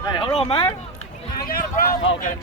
Hey, hold on, man. Oh, okay.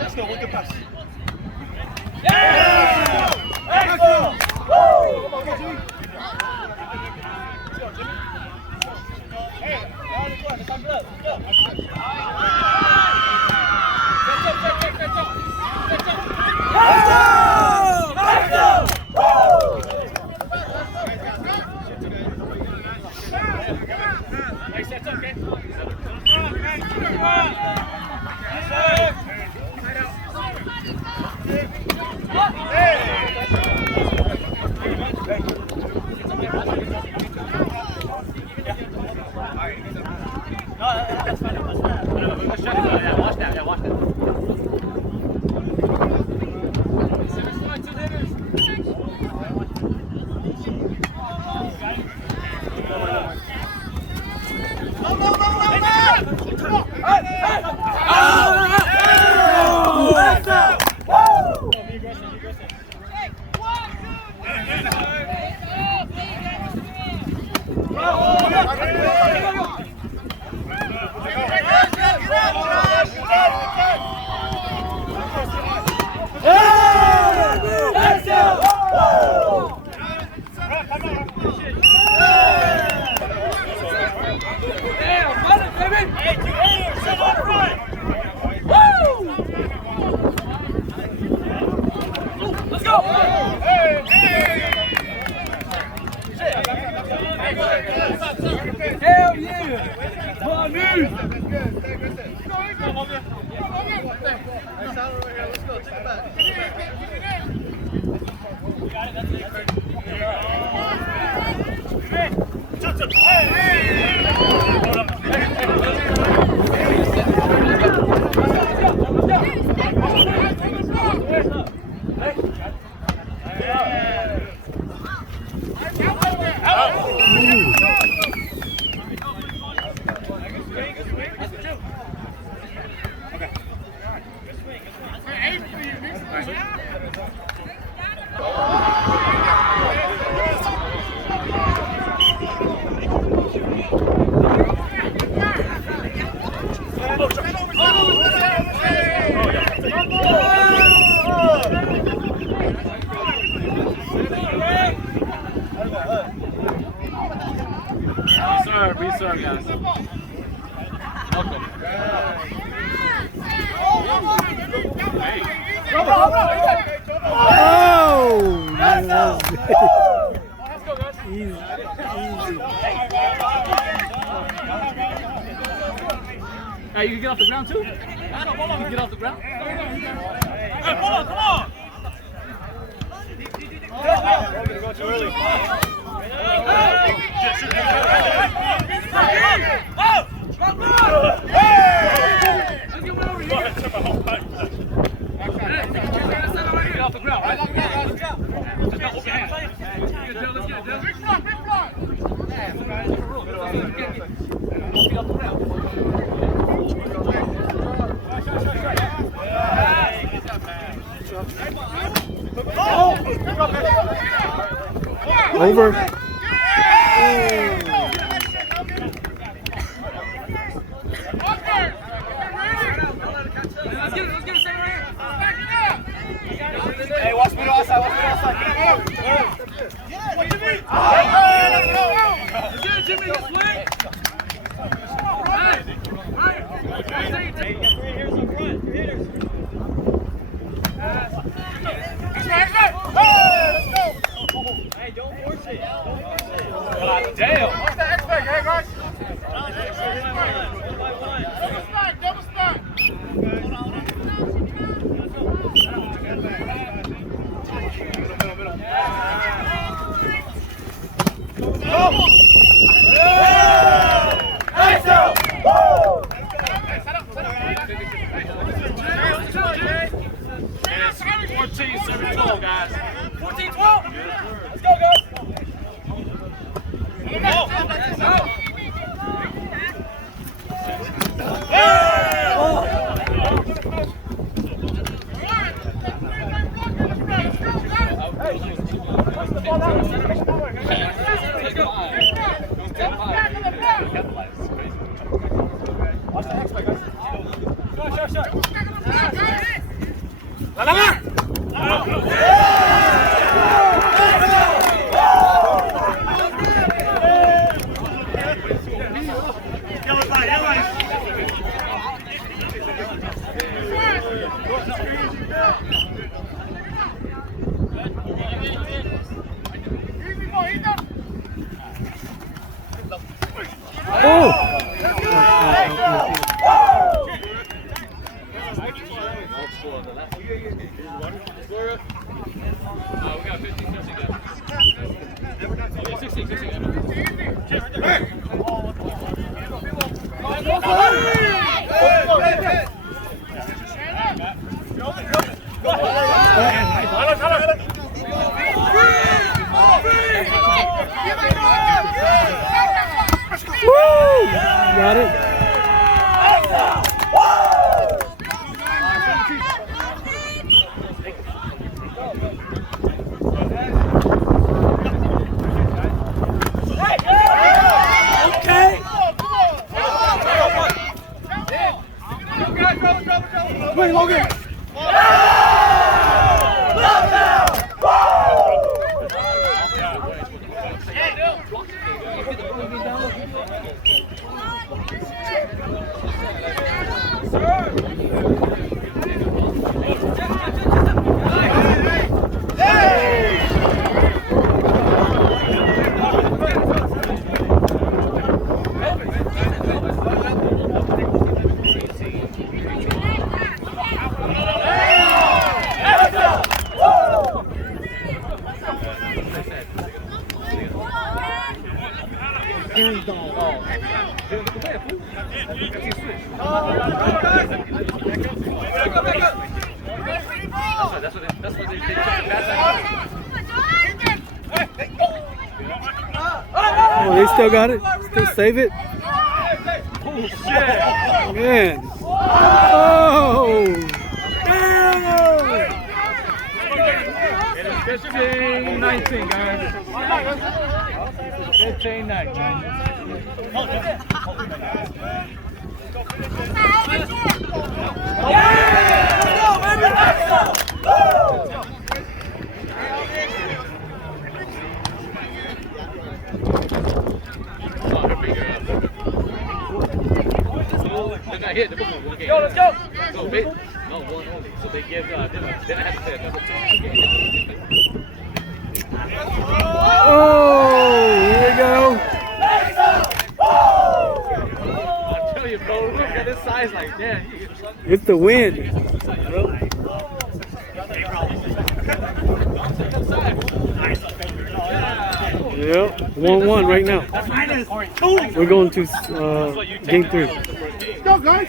Let's go, look at pass. Yeah! Excellent! Woo! Come on, go, Jimmy. Let's go, Jimmy. Hey, down the left, time left. Let's go. Hey, set up, okay? Be served, guys. Okay. Oh! Easy. Hey, you can get off the ground too? You can get off the ground? Hey, come on! Go too early. Get off the ground, right? Let's get it, Dylan. Get off the ground. Over. Hey, watch me outside, What do you mean? Let's get it, Jimmy, just swing. Hey, you got 3 hitters up front. 3 hitters. Hey, don't force it. God damn. What's the X-Pack? Hey, guys. Double spot. It's 14-7-12, guys. 14-12. Let's go, guys. Got it. Wait, Logan! That's what they take back. Oh, they still got it? Still save it? Oh, shit. Man. Oh! It is 15-19, guys. 15-19. Go, let's go! So they, no, one only. So they give them, then I have to say another two. Oh! Here we go. I tell you, bro, look at this size like that. It's the wind. Yep, 1-1 right now. We're going to game 3. Let's go, guys!